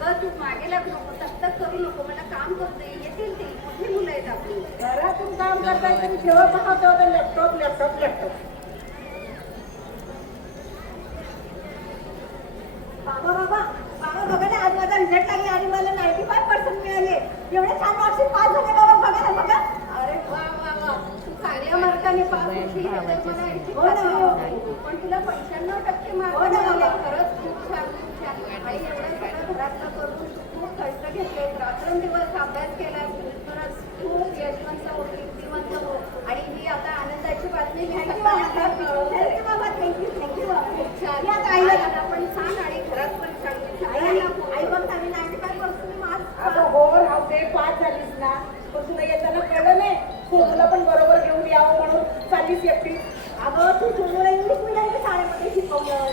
अगं तू मागे लागू नको तक करू नको मला काम करते येतील ते. मोठी मुलं आहेत आपली. घरातून काम करताय तरी जेव्हा पहा तेव्हा लॅपटॉप लॅपटॉप लॅपटॉप बाबा बाबा बाबा बघा ना आज माझा रिझल्ट लागला आणि मला नाईन्टी फाय पर्सेंट मिळाले. एवढे छान मार्क्स पास झाले बाबा बघा ना बघा. हो हो. पण तुला पंच्याण्णव टक्के मार्क हो मिळाले बाबा. खरंच खूप छान आणि एवढं सगळं घरातलं करून तू खूप कष्ट घेतले. रात्रंदिवस अभ्यास केला. खरंच खूप यशवंत हो कीर्तिवंत हो आणि ही आता आनंदाची बातमी मी सगळ्यांना थँक्यू बाबा थँक्यू थँक्यू बाबा खूप छान या ताईला- आईला पण छान आणि घरात पण छान सगळ्यांना खूप- आई बघ आम्ही नाईन्टी फाय पर्सेंट आता हो राहू दे पाच झालीस ना पण तुला येताना कळलं नाही सोनूला पण बरोबर घेऊन यावं म्हणून एकटी अगं तू सोनूला इंग्लिश मिडियमच्या शाळेमध्ये शिकवलं.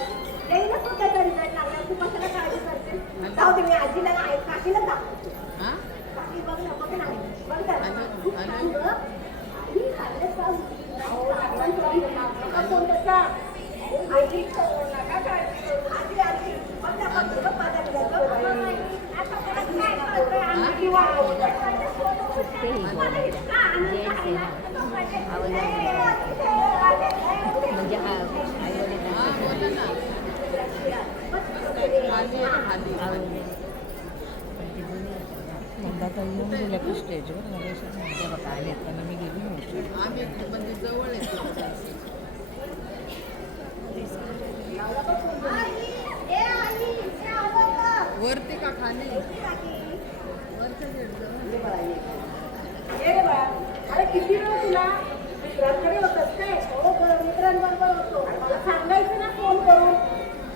येईलच तो त्याचा रिझल्ट लागला. तू कशाला काळजी करते जाऊ दे मी आजीला आई काकीला दाखवते काकी बघ ना बघ ना. बघ ना. खूप छान गं. आई, चाललंय का? तुला. आजी नका. काळजी. आजी आजी बघ ना बघ माझा किंवा इतका आनंद झाला. म्हणजे हा तर येऊन गेल्या की स्टेजवर मला असं म्हणते बघा आले येताना मी गेली नव्हती आम्ही म्हणजे जवळ आवडलं. वरती का खाली. वरच्या अरे किती वेळ तुला मित्रांकडे होतस काय हो गं, मित्रांबरोबर होतो मला सांगायचं ना फोन करून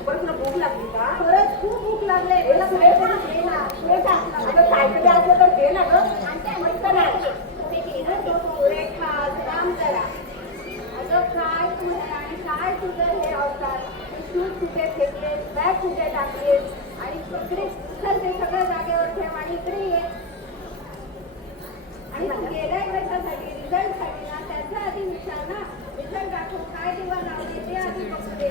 बरं तुला भूक लागली का खरंच खूप भूक लागले मला सुरेख काहीतरी दे ना. असलं तर दे ना गं आणि त्या मस्त थांब जरा. अगं काय तू हे आणि काय तुझं हे अवतार शूज कुठे फेकलेस बॅग कुठे टाकलीस आणि इकडे चल ते सगळं जागेवर ठेव आणि इकडे ये आणि तू गेल्या कशासाठी रिझल्टसाठी ना त्याचा आधी विचार ना रिझल्ट दाखव काय दिवा लावले ते आधी बघू दे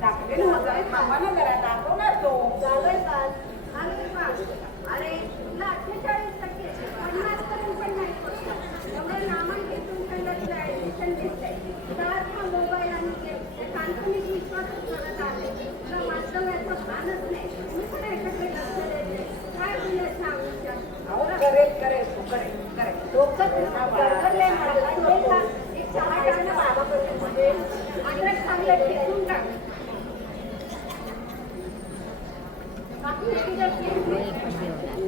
दाखवेल मग थांबा ना जरा दाखवणार तो झालंय पास अरे पास अरे तुला अठ्ठेचाळीस टक्के पन्नास पर्यंत पण नाही पोहोचला. एवढं नामांकित कॉलेजला ऍडमिशन घेतलंय सात हा मोबाईल आणि गेम हे काल्पनिक विश्वासच करत आहे तुला वास्तव्याचं भानच नाही तुम्ही पण याच्याकडे लक्ष देत नाही काय बोलायचं हा विचार अहो करेल करेल तू करेल करेल डोकं गरगरलंय मला. हे खा, एक चहा टाक ना बाबाकडे म्हणजे अद्रक चांगलं ठेचून टाक बाकी किती करते?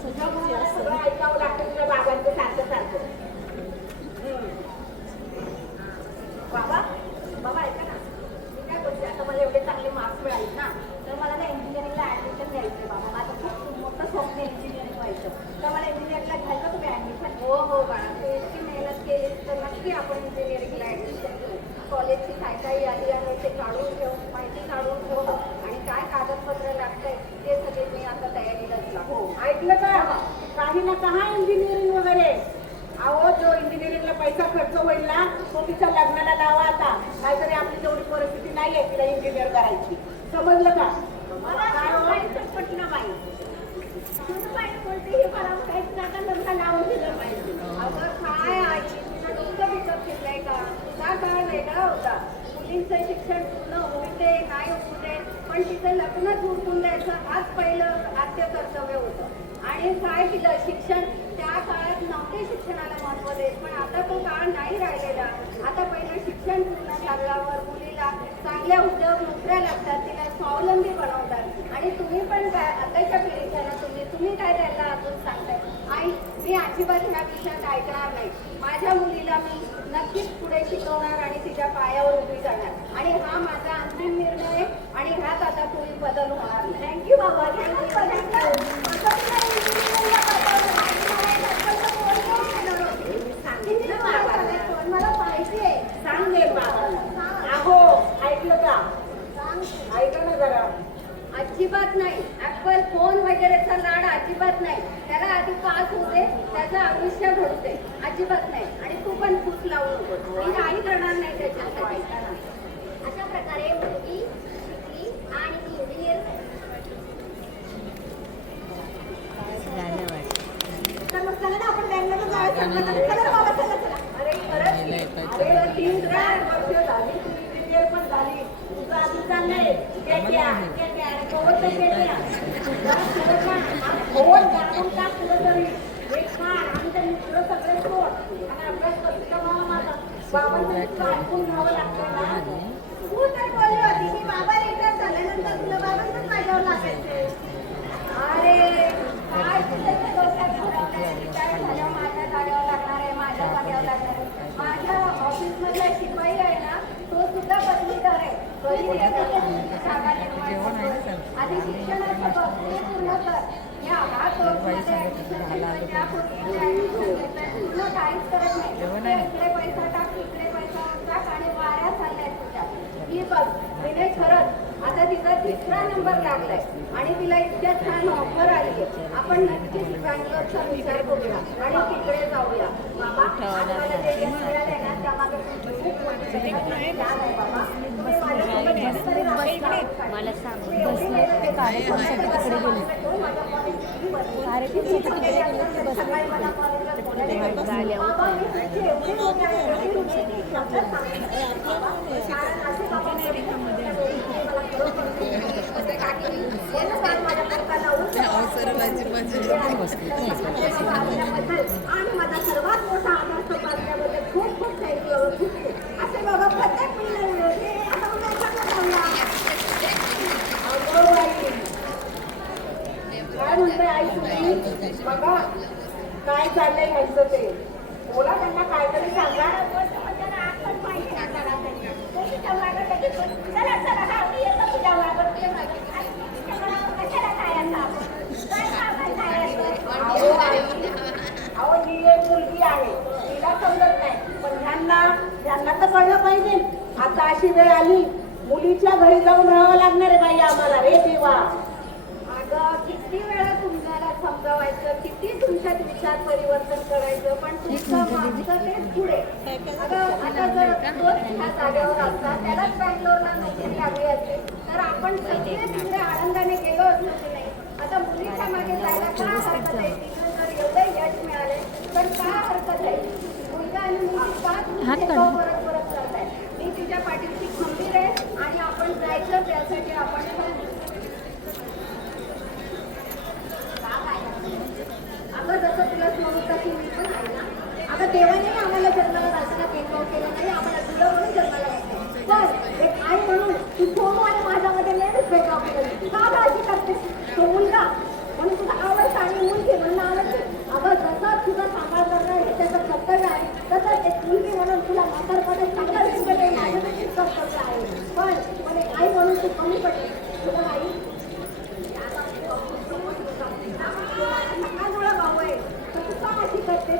ऐकावं लागतं तुझ्या बाबांचं सारखं सारखं बाबा बाबा ऐका ना मी काय बोलते आता मला एवढे चांगले मार्क्स मिळाले ना तर मला ना इंजिनिअरिंगला ऍडमिशन घ्यायचं बाबा माझं खूप मोठं स्वप्न इंजिनिअरिंग व्हायचं तर मला इंजिनिअरिंगला घ्यायचं तुम्ही ऍडमिशन हो हो बाळा तू इतकी मेहनत केली तर नक्की आपण इंजिनिअरिंगला ऍडमिशन घेऊ कॉलेजची काय काय यादी आहे ते काढून ठेव माहिती काढून ठेव आणि काय कागदपत्र लागतंय ते सगळे मी आता तयारीलाच लागू हो. ऐकलं का? काही ना कहा इंजिनिअरिंग वगैरे. अहो जो इंजिनिअरिंगला पैसा खर्च होईल ना तो तिच्या लग्नाला लावा आता. नाहीतरी आपली तेवढी परिस्थिती नाही आहे तिला इंजिनियर करायची. समजलं का? पटलं बाई. तुझं बाई बोलते हे मला काहीच नका लग्न लावून दिलं पाहिजे अगं काय आई तुझं डोकं बिकट फिरलंय का तुझा काळ वेगळा होता. मुलींचं शिक्षण पूर्ण होऊ दे काय होऊ दे पण तिचं लग्नच उरकून द्यायचं हाच पहिलं आद्य कर्तव्य होतं. आणि काय केलं शिक्षण त्या काळात नव्हते शिक्षणाला महत्त्व देत पण आता तो काळ नाही राहिलेला. आता पहिलं शिक्षण पूर्ण झाल्यावर मुलीला चांगल्या उद्योग नोकऱ्या लागतात तिला स्वावलंबी बनवतात. आणि तुम्ही पण काय आताच्या पिढीच्या ना तुम्ही तुम्ही काय द्यायला अजून सांगा अजिबात ह्या विषयात ऐकणार नाही. माझ्या मुलीला मी नक्कीच पुढे शिकवणार आणि तिच्या पायावर उभी जाणार आणि हा माझा अंतिम निर्णय आणि ह्यात आता कोणी बदल होणार. नाही थँक्यू बाबा. थँक्यू मला पाहिजे सांग. बाबा ऐकलं का? ऐका ना जरा. अजिबात नाही. पण फोन वगैरेचा लाड अजिबात नाही. त्याला आधी पास होते दे त्याचं त्याचं आयुष्य घडते. अजिबात नाही. आणि तू पण फूस लावू नको मी काही करणार नाही त्याच्यासाठी अशा प्रकारे मुलगी शिकली आणि ती इंजिनियर झालं वाटतं तर मग चला ना आपण बँगलोरला जाऊया संगताने. चला बाबा चला चला अरे खरंच गेलं येतं अरे तीन चार वर्ष झाली तू इंजिनियर पण झाली तुझं आधी चाललंय केट्या, केट्या, अरे कवर तर केट्या. तुझा खरं का? हा खोल दाबून टाक तुला तरी. हे खा, आम्ही तर मित्र सगळे सोड. आणि अभ्यास करतो का मामा माझा? बाबांचं इतकं ऐकून घ्यावं लागतं ना. तू तर बोलली होती की बाबा रिटायर झाल्यानंतर तुला बाबांचंच माझ्यावर लागायचे अरे काय तुझ्या त्या डोक्यात भरवलंय? रिटायर झाल्यावर माझ्या जागेवर लागणार आहे माझ्या जागेवर लागणार आहे माझ्या ऑफिसमधला शिपाई आहे ना तो सुद्धा पदवीधर आहे. जेवण आहे. ही बघ तिने खरंच आता तिचा तिसरा नंबर लागलाय आणि तिला इतक्या छान ऑफर आली आहे. आपण नक्कीच बँगलोरचा विचार करूया आणि तिकडे जाऊया. बाबा आम्हाला जे यश मिळालंय ना त्यामागे तुमची खूप मोठी त्याग आहे बाबा. तुम्ही माझ्यासोबत कॉलेजला बोलायला बाबा, मी तुमची मला आणि माझा सर्वात मोठा आदर्श खूप खूप थँक्यू असे बाबा प्रत्येक मुलीला हे आता मला सांगा अगं बाई. काय म्हणते आई तुम्ही बघा काय चाललंय घ्यायचं ते. बोला त्यांना काहीतरी सांगा. अहो आई, अहो ही एक मुलगी आहे. तिला समजत नाही. पण ह्यांना ह्यांना तर कळलं पाहिजे. आता अशी वेळ आली. मुलीच्या घरी जाऊन राहावं लागणार आहे बाई आम्हाला. रे देवा अगं किती वेळा तुम्हाला समजावायचं किती तुमच्यात विचार परिवर्तन करायचं पण तुमचं मागचं तेच पुढे. अगं आता जर तोच ह्या जागेवर असता त्यालाच बँगलोरला नोकरी लागली असते. तर आपण सगळे तिकडे आनंदाने गेलो असतो की नाही? आता मुलीच्या मागे जायला काय हरकत आहे? तिथून जर एवढं यश मिळाले तर काय हरकत आहे? मुलगा आणि मुलगी का तो परत परत करताय मी तिच्या पाठीशी खंबीर आहे आणि आपण जायचं त्यासाठी आपण अगं जसं तुला समजतं की मी पण आहे ना अगं देवाने आम्हाला जन्माला घालताना भेदभाव केला नाही आम्हाला तुला म्हणून जन्माला घातलं पण एक आई म्हणून तू सोनू आणि माझ्यामध्ये नेहमीच भेदभाव केला का गं अशी करतेस तो मुलगा म्हणून तुला आवडतं आणि मुलगी म्हणून आवडते अगं जसं तुझा सांभाळ करणं हे त्याचं कर्तव्य आहे तसंच एक मुलगी म्हणून तुला म्हातारपणे चांगलं शिकवणे हे माझं देखील कर्तव्य आहे पण मला एक आई म्हणून तू कमी पडते तुला आई सगळा भाऊ आहे तर तू का अशी करते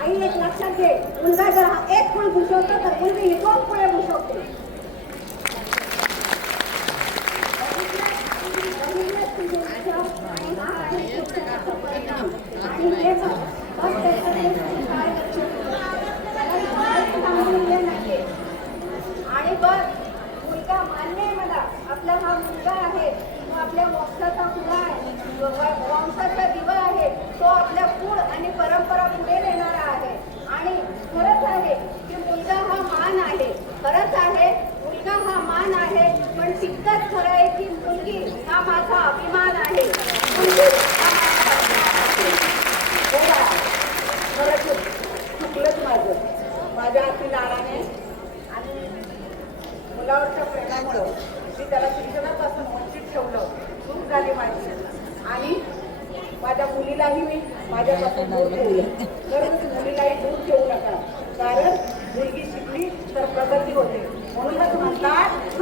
आई एक लक्षात घे मुलगा जर हा एक फळ भुसवतो तर मुलगी ही दोन फळे भुसवते बघितलंस तुझे विचार आणि हा आहे शिक्षणाचा परिणाम. आणि हे बघ, बघ त्याच्याकडे काय लक्ष ठेव. त्याला काय सांगून घे नक्की. आणि बघ मुलगा मान्य आहे मला आपला हा मुलगा आहे तो आपल्या वंशाचा फुला आहे. वंशाचा दिवा आहे तो आपल्या कुळ आणि परंपरा पुढे नेणारा आहे. आणि खरंच आहे की मुलगा हा मान आहे. खरंच आहे मुलगा हा मान आहे पण तितकंच खरं आहे की मुलगी हा माझा अभिमान आहे मुलगी हा माझा अभिमान आहे. हो बाळा, खरंच चुकलंच माझं माझ्या अति लाडाने आणि मुलावरच्या प्रेमामुळं मी त्याला शिक्षणापासून वंचित ठेवलं चूक झाली माझी आणि माझ्या मुलीलाही मी येणार दूर ठेवलं ठेवू नका. कारण मुलगी शिकली तर प्रगती होते. म्हणूनच म्हणतात